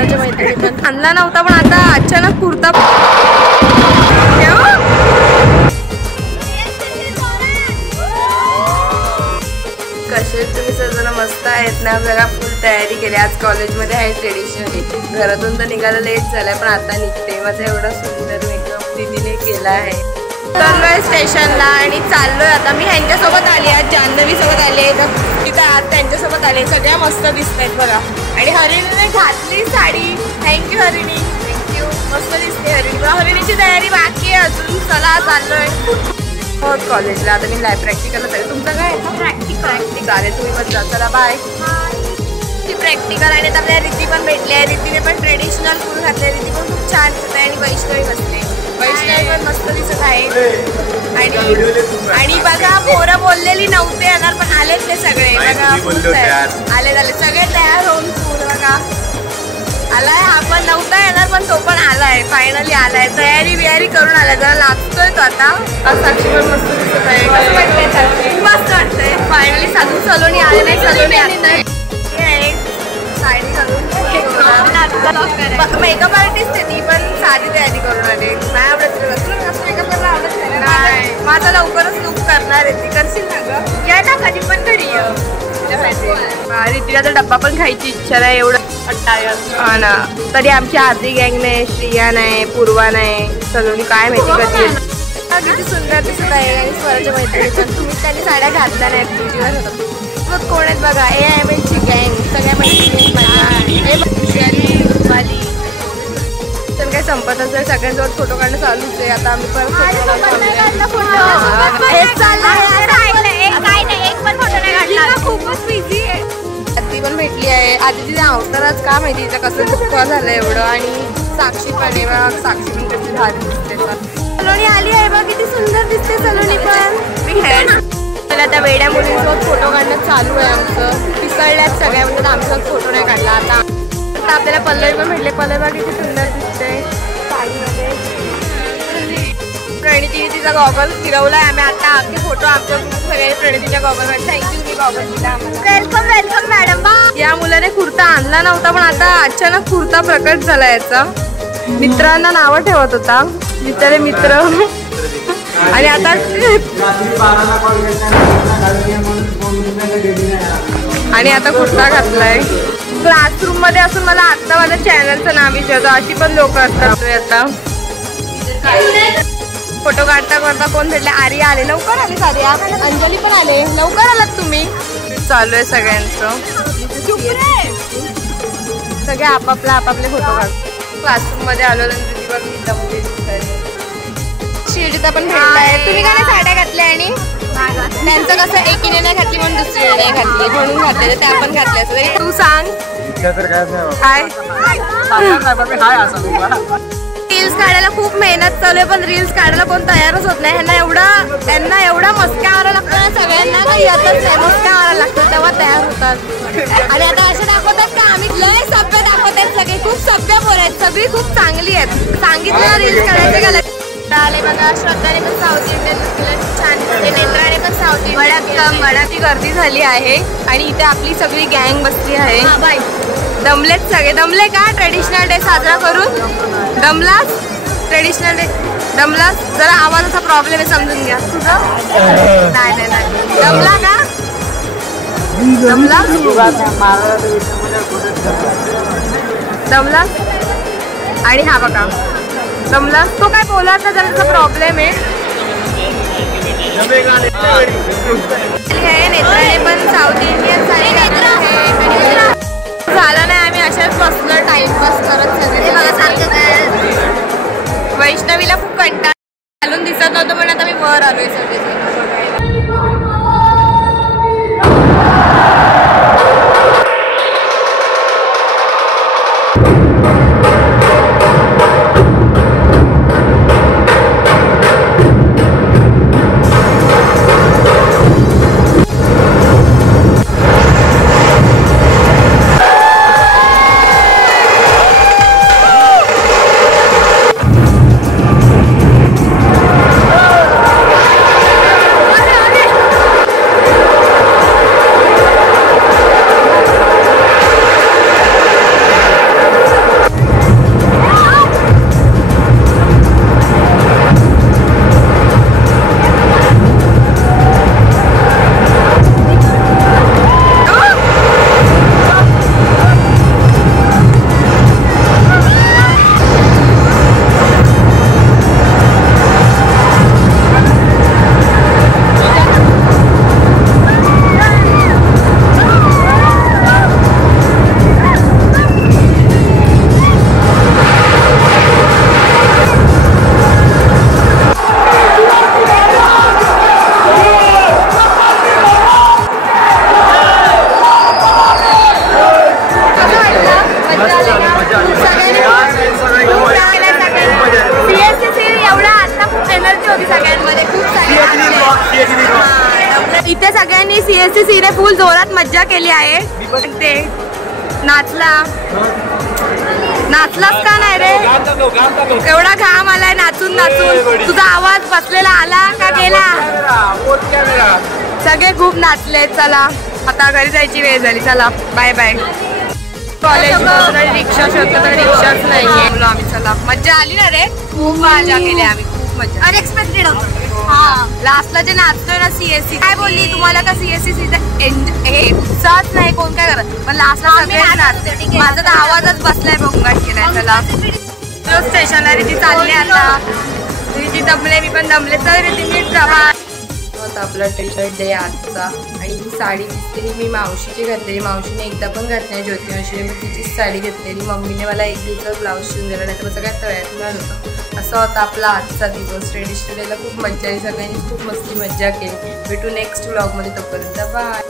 स्वराच्या मैत्रिणी पण आणला नव्हता, पण आता अचानक कुर्ता कसे तुम्ही सर्वजण मस्त आहेत ना बघा. फुल तयारी केली. आज कॉलेजमध्ये आहे ट्रेडिशनली. घरातून तर निघायला लेट झालाय, पण आता निघते. माझा एवढा सुंदर मेकअप दीदीने केला आहे. चाललोय स्टेशनला आणि चाललोय आता. मी ह्यांच्यासोबत आली आज, जान्हवी सोबत आली आहे. तर तिथं आज त्यांच्यासोबत आले. सगळ्या मस्त दिसत आहेत बघा. आणि हरिणीने घातली साडी. थँक्यू हरिणी, थँक्यू. मस्त दिसते हरिणी. हरिणीची तयारी बाकी आहे अजून. चला चाललोय हो कॉलेजला. आता मी प्रॅक्टिकलला चालेल. तुमचं काय प्रॅक्टिकल चालेल. तुम्ही पण जा. चला बाय. ती प्रॅक्टिकल. आणि आता आपल्या रिती पण भेटली आहे. रितीने पण ट्रेडिशनल फुल घातले. रिती पण खूप छान दिसत आहे. आणि वैष्णवी बसते. वैष्णवी पण मस्त दिसत आहे. आणि बघा पोरं बोललेली नव्हते येणार, पण आलेत ते सगळे बघा. आले सगळे तयार होऊन फुल बघा आलाय. हा पण नव्हता येणार, पण तो पण आलाय. फायनली आलाय. तयारी बियारी करून आलाय. जरा लागतोय तो आता. साक्षी पण मस्त दिसत आहे. कसं वाटतंय साक्षी? मस्त वाटतंय. फायनली साधू सलोनी आले नाही. सलोनी आता साडी घालून मेकअप आर्टिस्ट आहे ती, पण साधी तयारी करून आली. नाही आवडत मेकअप करायला आवडत नाही. माझा लवकरच लुक करणार आहे ती. करशील ना गं? या ना कधी पण घरी रितीला तर डब्बा पण खायची इच्छा नाही. एवढं हा ना. तरी आमची आरती गँग नाही, श्रिया नाही, पूर्वा नाही, सलोनी काय माहिती कधी. किती सुंदर दिसत आहे. आणि स्वराच्या मैत्रिणी पण. तुम्ही त्यांनी साड्या घातल्या नाहीत. दिवस होता मग कोण आहेत बघा. AIMLची गँग सगळ्या मैत्रिणी. तर काय संपतच आहे. सगळ्यांसोबत फोटो काढणं चालूच आहे. आता आम्ही परत खूपच बिझी आहे. आधी पण भेटली आहे. आधी तिथे अवतारच का माहिती तिचं कसं दुःख झालं एवढं. आणि साक्षी पण आहे बघा. साक्षी पण कशी भारी दिसते. सलोनी आली आहे बघ. किती सुंदर दिसते सलोनी पण. मी मला त्या वेड्या मुलींसोबत फोटो काढणं चालू आहे आमचं. पिसळल्यात सगळ्या. म्हणजे आमचाच फोटो नाही काढला. आता आपल्याला पल्लवी पण भेटले. पल्लवी किती सुंदर दिसते साडीमध्ये. प्रणितीने तिचा गॉगल फिरवलाय. आम्ही आता आमचे फोटो आमच्या सगळे प्रणितीच्या गॉगलवर. थँक्यू मी गॉगल दिला आम्हाला. Welcome welcome madam. या मुलाने कुर्ता आणला नव्हता, पण आता अचानक कुर्ता प्रकट झाला याचा. मित्रांना नावं ठेवत होता. मित्राने मित्र. आणि आता कुर्ता घातलाय. क्लासरूम मध्ये असून मला आता माझ्या चॅनलचं नाव विचारतो. अशी पण लोक असतात. आता फोटो काढता करता कोण भेटले. आर्या आले. लवकर आले सारे. अंजली पण आले. लवकर आलात तुम्ही. चालू आहे सगळ्यांचं. सगळे आपापले फोटो काढतात. क्लासरूम मध्ये आलो. शिर्डीचा पण भेटलाय. तुम्ही काय साड्या घातल्या आणि त्यांचं कसं एकीने नाही घातली म्हणून दुसरीने नाही घातली म्हणून घातले. त्या पण घातल्या असं. तू सांग काय. रील्स काढायला खूप मेहनत चालू आहे, पण रील्स काढायला कोण तयारच होत नाही. त्यांना एवढा मस्का मारायला लागतो ना सगळ्यांना. काही येतच नाही. मस्का मारायला लागतो तेव्हा तयार होतात. आणि आता असे दाखवतात का आम्ही लय सभ्य दाखवतात. सगळे खूप सभ्य पोरं आहेत. सगळी खूप चांगली आहेत. सांगितलं रील्स काढायचं का आले बघा. श्रद्धाने पण साऊथ इंडियन छान दिसते. नेत्राने पण साऊथ इंडियन. मराठी गर्दी झाली आहे. आणि इथे आपली सगळी गँग बसली आहे. दमलेत सगळे. दमले का ट्रेडिशनल डे साजरा करून? दमलास ट्रेडिशनल डे? दमलास? जरा आवाजाचा प्रॉब्लेम आहे समजून घ्या. तुझं नाही. दमला का? दमला. आणि हा बघा दमला. तो काय बोला तर जरा प्रॉब्लेम आहे. नेत्राने पण साऊथ इंडियन साडी झालं नाही. आम्ही अशाच बसलो टाइमपास करत सगळे. वैष्णवीला खूप कंटाळा घालून दिसत नव्हतं, पण आता मी वर आलोय सगळे. आमची सीने फुल जोरात मज्जा केली आहे. ते नाचलाच का नाही रे? एवढा घाम आलाय नाचून नाचून. तुझा आवाज बसलेला आला का गेला? सगळे खूप नाचले. चला आता घरी जायची वेळ झाली. चला बाय बाय. कॉलेज रिक्षा शोधतो तर रिक्षाच नाहीये. आम्ही चला मज्जा आली ना रे. खूप मजा केली आम्ही. खूप मजा. अनएक्सपेक्टेड होतं. लास्टला जे नाचतोय ना सीएससी काय बोलली तुम्हाला का सीएससी हे उत्साहच नाही कोण काय करत पण लास्टला सगळे नाचते. माझा तर आवाजच बसलाय भोंगाट केलाय. चला स्टेशनला ती चालली आता. ती दमले मी पण दमले. तर नीट प्रवास होता आपला टी-शर्ट डे आजचा. आणि ही साडी दिसते मी मावशीची घातलेली. मावशीने एकदा पण घातली ज्योती मावशीने मी तिचीच साडी घेतलेली. मम्मीने मला एक दिवसात ब्लाऊज शिवून दिला नाही तर मग सगळ्यात तळ्यात मिळालं होतं. असा होता आपला आजचा दिवस. ट्रेडिशनल डेला खूप मज्जा आली. सगळ्यांनी खूप मस्ती मज्जा केली. भेटू नेक्स्ट व्लॉगमध्ये. तोपर्यंत बाय.